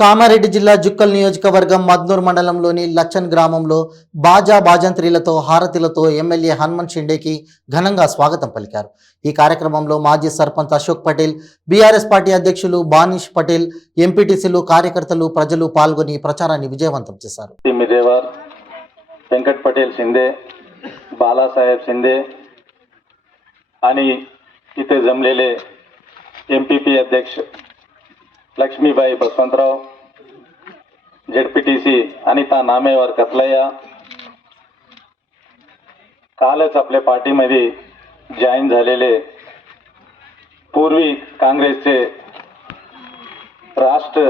కామారెడ్డి జిల్లా జుక్కల్ నియోజకవర్గం మద్నూర్ మండలంలోని లచ్చన్ గ్రామంలో బాజా బాజంత్రీలతో హారతిలతో ఎమ్మెల్యే హనుమంత్ షిండేకి ఘనంగా స్వాగతం పలికారు. ఈ కార్యక్రమంలో మాజీ సర్పంచ్ అశోక్ పటేల్, బీఆర్ఎస్ పార్టీ అధ్యక్షులు బానిష్ పటేల్, ఎంపీటీసీలు, కార్యకర్తలు, ప్రజలు పాల్గొని ప్రచారాన్ని విజయవంతం చేశారు. व्यंकट पटेल शिंदे, बालासाहेब शिंदे आणि इथे जमलेले एमपीपी अध्यक्ष लक्ष्मीबाई बसवंतराव, जेडपीटीसी अनिता नामेवर कतलया, कालच आपल्या पार्टीमध्ये जॉईन झालेले पूर्वी काँग्रेसचे राष्ट्र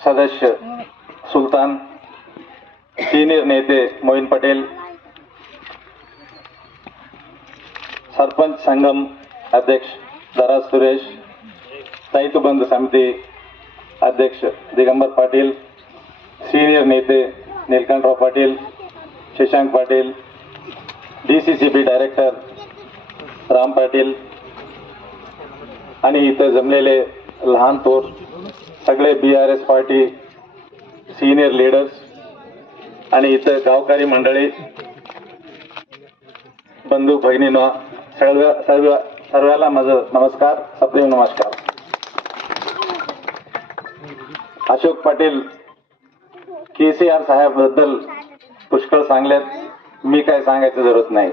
सदस्य सुलतान, सीनियर नेते मोइन पटेल, सरपंच संगम अध्यक्ष दराज सुरेश, रैतु बंधु समिति अध्यक्ष दिगंबर पाटील, सीनियर नेते नीलकंठराव पाटील, शशांक पाटील, डीसीसीबी डायरेक्टर राम पाटील आणि इथे जमलेले लहान थोर सगळे बीआरएस पार्टी सीनियर लीडर्स आणि इथं गावकरी मंडळी, बंधू भगिनींनो, सर्वाला माझं नमस्कार, सप्रेम नमस्कार. अशोक पाटील केसीआर साहेब बद्दल पुष्कळ सांगल्यात, मी काय सांगायचं जरूरत नाही.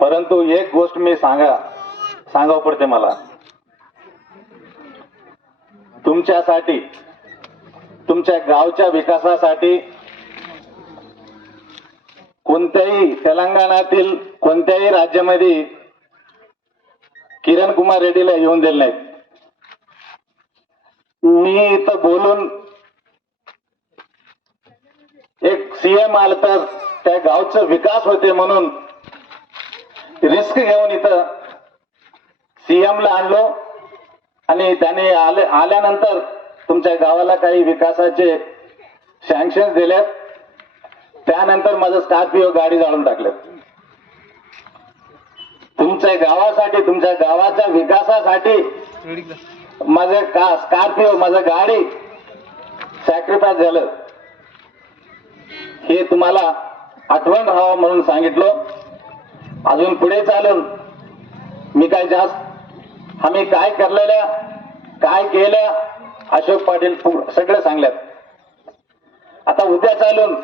परंतु एक गोष्ट मी सांगावं पडते मला. तुमच्यासाठी, तुमच्या गावच्या विकासासाठी कोणत्याही तेलंगणातील कोणत्याही राज्यामध्ये किरण कुमार रेड्डीला येऊन दिले नाहीत. मी इथं बोलून एक सीएम आलं तर त्या गावचा विकास होते म्हणून रिस्क घेऊन इथं सीएमला आणलो आणि त्याने आल्यानंतर तुमच्या गावाला काही विकासाचे सँक्शन दिलेत. त्यानंतर माझं स्कॉर्पिओ गाडी जाळून टाकलं. तुमच्या गावासाठी, तुमच्या गावाच्या विकासासाठी माझं स्कॉर्पिओ, माझं गाडी सॅक्रिफाईस झालं. हे तुम्हाला आठवण राहावं म्हणून सांगितलं. अजून पुढे चालून मी काय जास्त आम्ही काय करलेल्या, काय केल्या, अशोक पाटील सगळे सांगल्यात. आता उद्या चालून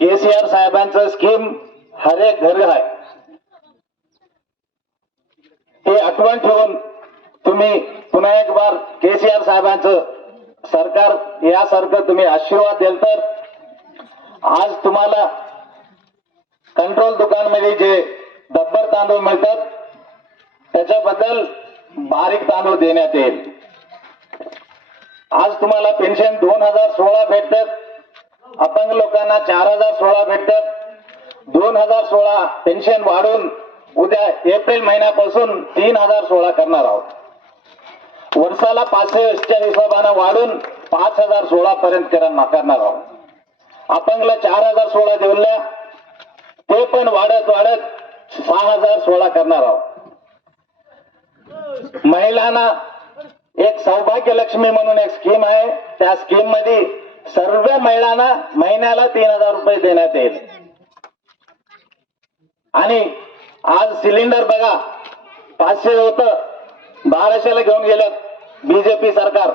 केसीआर साहेबांचं स्कीम हर एक घर आहे. हे आठवण ठेवून तुम्ही पुन्हा एक बार केसीआर साहेबांचं सरकार यासारखं तुम्ही आशीर्वाद द्याल तर आज तुम्हाला कंट्रोल दुकानमध्ये जे डब्बर तांदूळ मिळतात त्याच्याबद्दल बारीक तांदूळ देण्यात येईल. आज तुम्हाला पेन्शन 2016 भेटतात, अपंग लोकांना 4016 भेटतात. 2016 पेन्शन वाढून उद्या एप्रिल महिन्यापासून 3016 करणार आहोत. वर्षाला 500च्या हिशोबाने वाढून 5016 पर्यंत करणार आहोत. अपंगला 4016 दिल्या, ते पण वाढत वाढत 6016 करणार आहोत. महिलांना एक सौभाग्य लक्ष्मी म्हणून एक स्कीम आहे. त्या स्कीम मध्ये सर्व महिलांना महिन्याला 3000 रुपये देण्यात येईल. आणि आज सिलेंडर बघा 500 होतं, 1200ला घेऊन गेलं बीजेपी सरकार.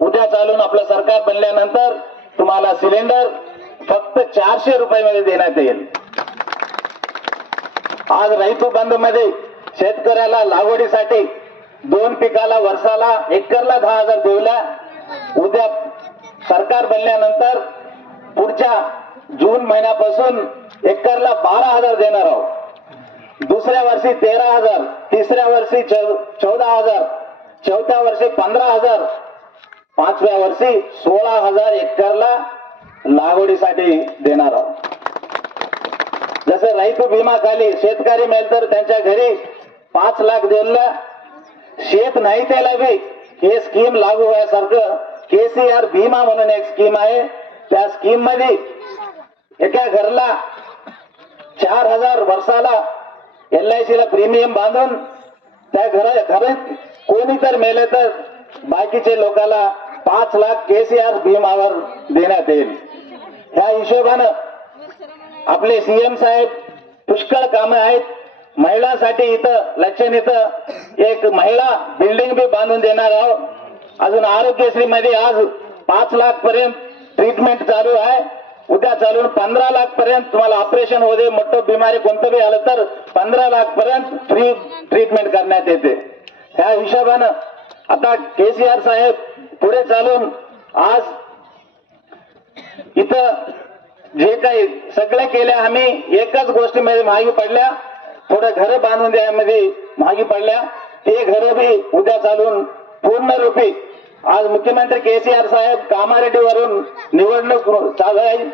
उद्या चालून आपलं सरकार बनल्यानंतर तुम्हाला सिलेंडर फक्त 400 रुपयामध्ये देण्यात येईल. आज रैतु बंधू मध्ये शेतकऱ्याला लागवडीसाठी 2 पिकाला वर्षाला एकरला 10,000 देऊला. उद्या सरकार बनल्यानंतर पुढच्या जून महिन्यापासून एकरला 12,000 देणार आहोत. दुसऱ्या वर्षी 13,000, तिसऱ्या वर्षी 14,000, चौथ्या वर्षी 15,000, पाचव्या वर्षी 16,000 एकरला लागवडीसाठी देणार आहोत. जसं रैतु विमा खाली शेतकरी मेल तर त्यांच्या घरी 5 लाख दिला. शेत नाही त्याला बी हे स्कीम लागू व्हायसारखं केसीआर भीमा म्हणून एक स्कीम आहे. त्या स्कीम मध्ये एका घरला 4000 वर्षाला LIC ला प्रीमियम बांधून त्या घरात कोणी तर मेले तर बाकीचे लोकांना 5 लाख केसीआर भीमावर देण्यात येईल. ह्या हिशोबानं आपले सीएम साहेब पुष्कळ कामं आहेत. महिलांसाठी इथं लक्षण इथं एक महिला बिल्डिंग बी बांधून देणार आहोत. अजून आरोग्यश्री मध्ये आज 5 लाख पर्यंत ट्रीटमेंट चालू आहे. उद्या चालून 15 लाख पर्यंत तुम्हाला ऑपरेशन होते, मोठं बिमारी कोणतं बी आलं तर 15 लाख पर्यंत फ्री ट्रीटमेंट करण्यात येते. ह्या हिशोबानं आता केसीआर साहेब पुढे चालून आज इथं जे काही सगळं केल्या, आम्ही एकच गोष्टीमध्ये मागे पडल्या, थोडं घर बांधून द्यामध्ये मागे पडल्या. ते घर बी उद्या चालून पूर्णरूपी आज मुख्यमंत्री केसीआर साहेब कामारेड्डीवरून निवडणूक चालू आहे.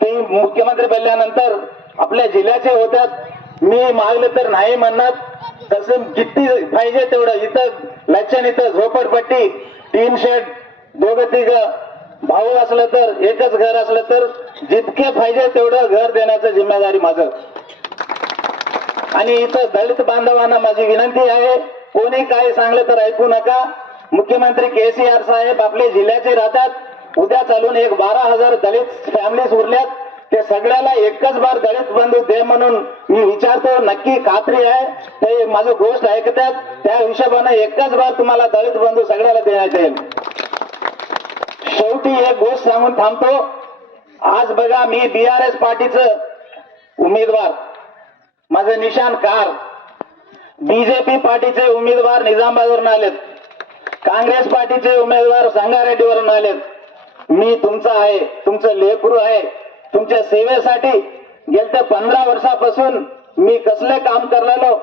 ते मुख्यमंत्री बनल्यानंतर आपल्या जिल्ह्याचे होत्यात. मी मागलं तर नाही म्हणणार, तसं किती पाहिजे तेवढं इथं लक्षण इथं झोपडपट्टी, टीन शेड, दोघं तिघं भाऊ असलं तर एकच घर असलं तर जितके पाहिजे तेवढं घर देण्याचं जिम्मेदारी माझं. आणि इथं दलित बांधवांना माझी विनंती आहे, कोणी काय सांगलं तर ऐकू नका. मुख्यमंत्री केसीआर साहेब आपले जिल्ह्याचे राहतात. उद्या चालून एक 12,000 दलित फॅमिलीज उरल्यात. ते सगळ्याला एकच बार दलित बंधू दे म्हणून मी विचारतो. नक्की खात्री आहे ते माझं गोष्ट ऐकतात. त्या हिशोबानं एकच बार तुम्हाला दलित बंधू सगळ्याला देण्यात येईल. शेवटी एक गोष्ट सांगून थांबतो. आज बघा, मी BRS पार्टीचं उमेदवार, माझं निशान कार. बीजेपी पार्टीचे उमेदवार निजामाबादवरून आलेत. काँग्रेस पार्टीचे उमेदवार संगारेड्डीवरून आलेत. मी तुमचा आहे, तुमचं लेकरू आहे. तुमच्या सेवेसाठी गेल्या 15 वर्षापासून मी कसले काम करलेलो.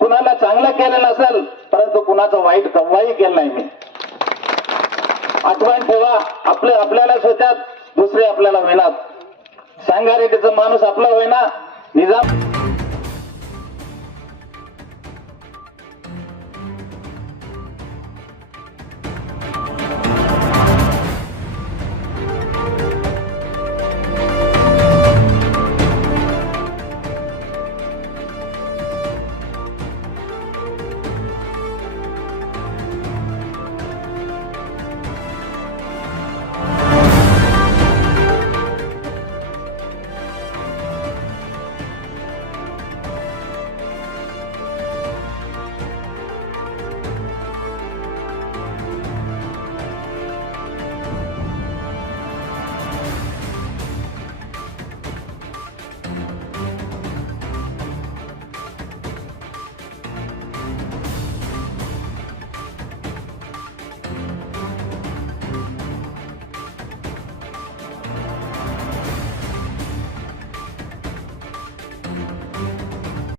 कुणाला चांगलं केलं नसेल, परंतु कुणाचं वाईट कव्वाही केलं नाही मी. आठवण ठेवा, आपल्यालाच होत्यात, दुसरे आपल्याला होईनात. संगारेड्डीचा माणूस आपला होईना. निजाम